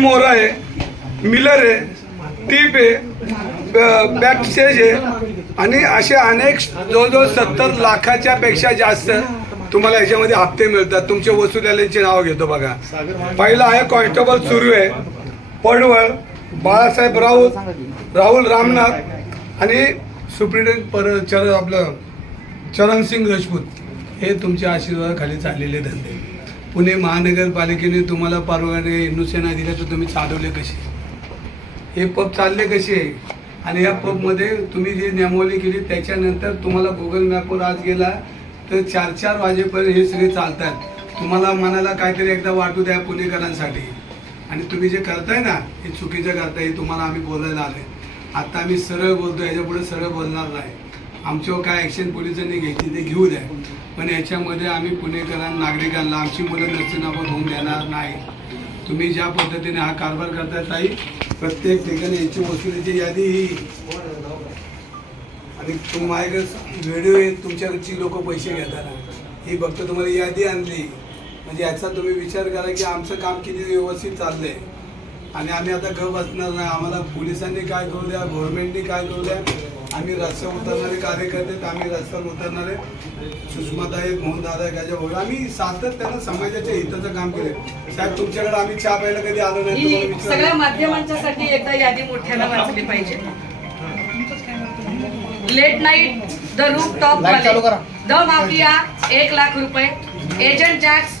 मोरा आहे मिलर आहे टीप आहे बॅकस्टेज आहे आणि असे अनेक जवळजवळ सत्तर लाखाच्या पेक्षा जास्त तुम्हाला याच्यामध्ये हप्ते मिळतात तुमच्या वसुल्यालयांची नाव घेतो बघा पहिला आहे कॉन्स्टेबल आहे पडवळ बाळासाहेब राऊत राहुल रामनाथ आणि सुप्रिंटेंडंट पर चरण आपलं चरणसिंग राजपूत हे तुमच्या आशीर्वादाखाली चाललेले धंदे पुणे महानगरपालिकेने तुम्हाला परवाने हिंदुसेना दिल्या तर तुम्ही चालवले कसे हे पब चालले कसे आहे आणि या पबमध्ये तुम्ही जे नियमावली केली त्याच्यानंतर तुम्हाला गुगल मॅपवर आज गेला तर चार चार वाजेपर्यंत हे सगळे चालतात तुम्हाला मनाला काहीतरी एकदा वाटू द्या पुणेकरांसाठी आणि तुम्ही जे करताय ना हे चुकीचं करताय हे तुम्हाला आम्ही बोलायला आले आता आम्ही सरळ बोलतो याच्यापुढे सरळ बोलणार नाही आमच्यावर काय ॲक्शन पोलिसांनी घेतली ते घेऊ द्या पण याच्यामध्ये आम्ही पुणेकरांना नागरिकांना आमची मुलं नसताना होऊन देणार नाही तुम्ही ज्या पद्धतीने हा कारभार करता ताई प्रत्येक ठिकाणी याची वसुलीची यादी ही आणि तुम्हाला व्हिडिओ येत तुमच्याकडची लोक पैसे घेतात ही फक्त तुम्हाला यादी आणली म्हणजे याचा तुम्ही विचार करा की आमचं काम किती व्यवस्थित चाललं आहे आणि आम्ही आता घर बसणार नाही आम्हाला पोलिसांनी काय करू द्या गव्हर्नमेंटनी काय करू द्या आम्ही रस्त्यावर उतरणारे कार्यकर्ते आम्ही रस्त्यावर उतरणारे सुषमाताई मोहनदादा त्याच्या भाऊ आम्ही सातत्यानं समाजाच्या हिताचं काम केले साहेब तुमच्याकडे आम्ही चहा प्यायला कधी आलो नाही सगळ्या माध्यमांच्यासाठी एकदा यादी मोठ्याला वाचली पाहिजे late night the rooftop the mafia एक लाख रुपये agent Jacks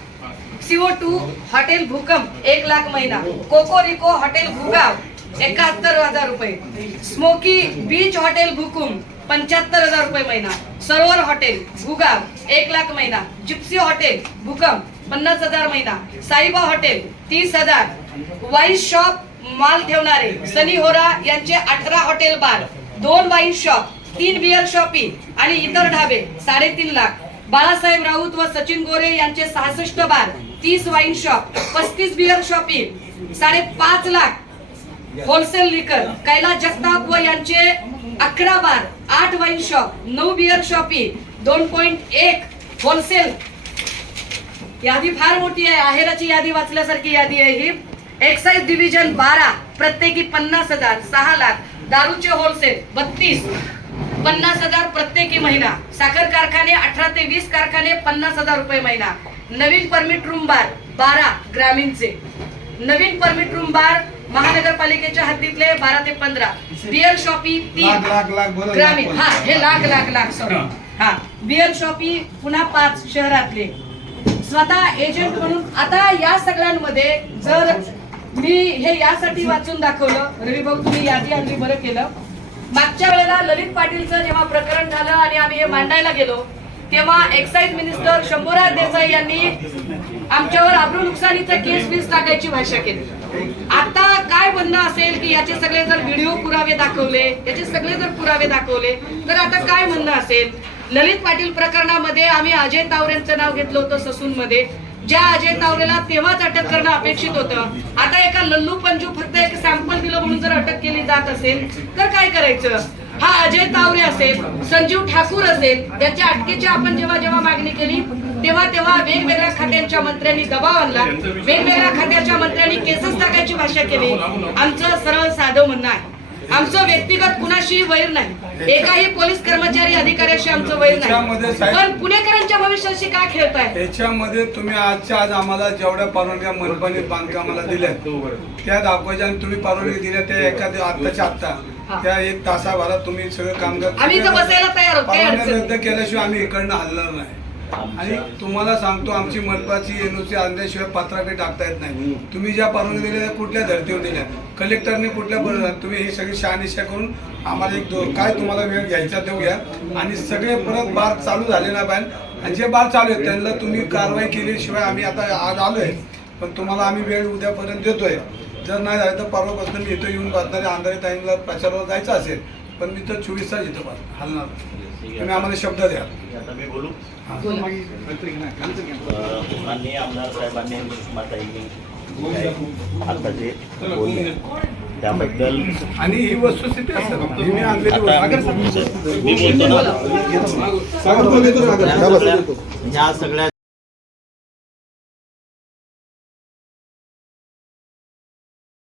C O two भूकंप एक लाख महिना कोकोरिको हॉटेल भूगाव एकाहत्तर हजार रुपये स्मोकी बीच हॉटेल भूकुम पंच्याहत्तर हजार रुपये महिना सरोवर हॉटेल भूगाव एक लाख महिना जिप्सी हॉटेल भूकंप पन्नास हजार महिना साईबा हॉटेल तीस हजार वाईस शॉप माल ठेवणारे सनी होरा यांचे अठरा हॉटेल बार दोन वाईन शॉप तीन बियर शॉपी आणि इतर ढाबे साडेतीन लाख बाळासाहेब राऊत व सचिन गोरे यांचे सहासष्ट बार तीस वाईन शॉप पस्तीस बिअर शॉपिंग साडेपाच लाख होलसेल लिकर कैला जगताप व यांचे अकरा बार आठ वाईन शॉप नऊ बिअर शॉपी दोन पॉईंट एक होलसेल यादी फार मोठी आहे आहेराची यादी वाचल्यासारखी यादी आहे ही एक्साईज डिव्हिजन बारा प्रत्येकी पन्नास हजार सहा लाख दारूचे होलसेल बत्तीस पन्नास हजार प्रत्येकी महिना साखर कारखाने अठरा ते वीस कारखाने पन्नास हजार रुपये महिना नवीन परमिट रूम बार बारा ग्रामीणचे नवीन परमिट रूम बार महानगरपालिकेच्या हद्दीतले बारा ते पंधरा बियर शॉपी तीन ग्रामीण हा हे लाख लाख लाख सॉरी हा बियर शॉपी पुन्हा पाच शहरातले स्वतः एजंट म्हणून आता या सगळ्यांमध्ये जर मी हे यासाठी वाचून दाखवलं रवी भाऊ तुम्ही यादी आणली बरं केलं मागच्या वेळेला ललित पाटीलचं जेव्हा प्रकरण झालं आणि आम्ही हे मांडायला गेलो तेव्हा एक्साईज मिनिस्टर शंभूराज देसाई यांनी आमच्यावर आब्रू नुकसानीचा केस वीज टाकायची भाषा केली आता काय म्हणणं असेल की याचे सगळे जर व्हिडिओ पुरावे दाखवले याचे सगळे जर पुरावे दाखवले तर आता काय म्हणणं असेल ललित पाटील प्रकरणामध्ये आम्ही अजय तावरेंचं नाव घेतलं होतं मध्ये ज्या अजय तावरेला तेव्हाच अटक करणं अपेक्षित होतं आता एका लल्लू पंजू फक्त एक सॅम्पल दिलं म्हणून जर अटक केली जात असेल तर काय करायचं हा अजय तावरे असेल संजीव ठाकूर असेल त्याच्या अटकेची आपण जेव्हा जेव्हा मागणी केली तेव्हा तेव्हा वेगवेगळ्या खात्यांच्या मंत्र्यांनी दबाव आणला वेगवेगळ्या खात्याच्या मंत्र्यांनी केसच टाकायची भाषा केली आमचं सरळ साधं म्हणणं आहे आमचं व्यक्तिगत कुणाशी वैर नाही एकाही पोलीस कर्मचारी अधिकाऱ्याशी आमचं वैर नाही पण पुणे मुलांच्या भविष्याशी काय खेळताय त्याच्यामध्ये तुम्ही आजच्या आज आम्हाला जेवढ्या परवानग्या मनपाने बांधकामाला दिल्या त्या दाखवायच्या आणि तुम्ही परवानगी दिल्या त्या एखाद्या आत्ताच्या आत्ता त्या एक तासाभरात तुम्ही सगळं कामगार आम्ही बसायला तयार अडचण रद्द केल्याशिवाय आम्ही इकडनं हलणार नाही आणि तुम्हाला सांगतो आमची मनपाची एनओसी आणल्याशिवाय पत्राकडे टाकता येत नाही तुम्ही ज्या परवानगी दिल्या त्या कुठल्या धर्तीवर दिल्या कलेक्टरने कुठल्या तुम्ही हे सगळी शहानिशा करून आम्हाला एक दो- काय तुम्हाला वेळ घ्यायचा तो घ्या आणि सगळे परत बार चालू झाले ना पाहिजे आणि जे बाद चालू आहेत त्यांना तुम्ही कारवाई केल्याशिवाय आम्ही आता आज आलोय पण तुम्हाला आम्ही वेळ उद्यापर्यंत देतोय जर नाही झालं तर परवापासून मी इथं येऊन बातणारे आंधळे ताईंना प्रचारावर जायचं असेल पण मी तर चोवीस तास इथं हलणार तुम्ही आम्हाला शब्द द्या आमदार साहेबांनी आता जे त्याबद्दल आणि ही वस्तुस्थिती मी ह्या सगळ्या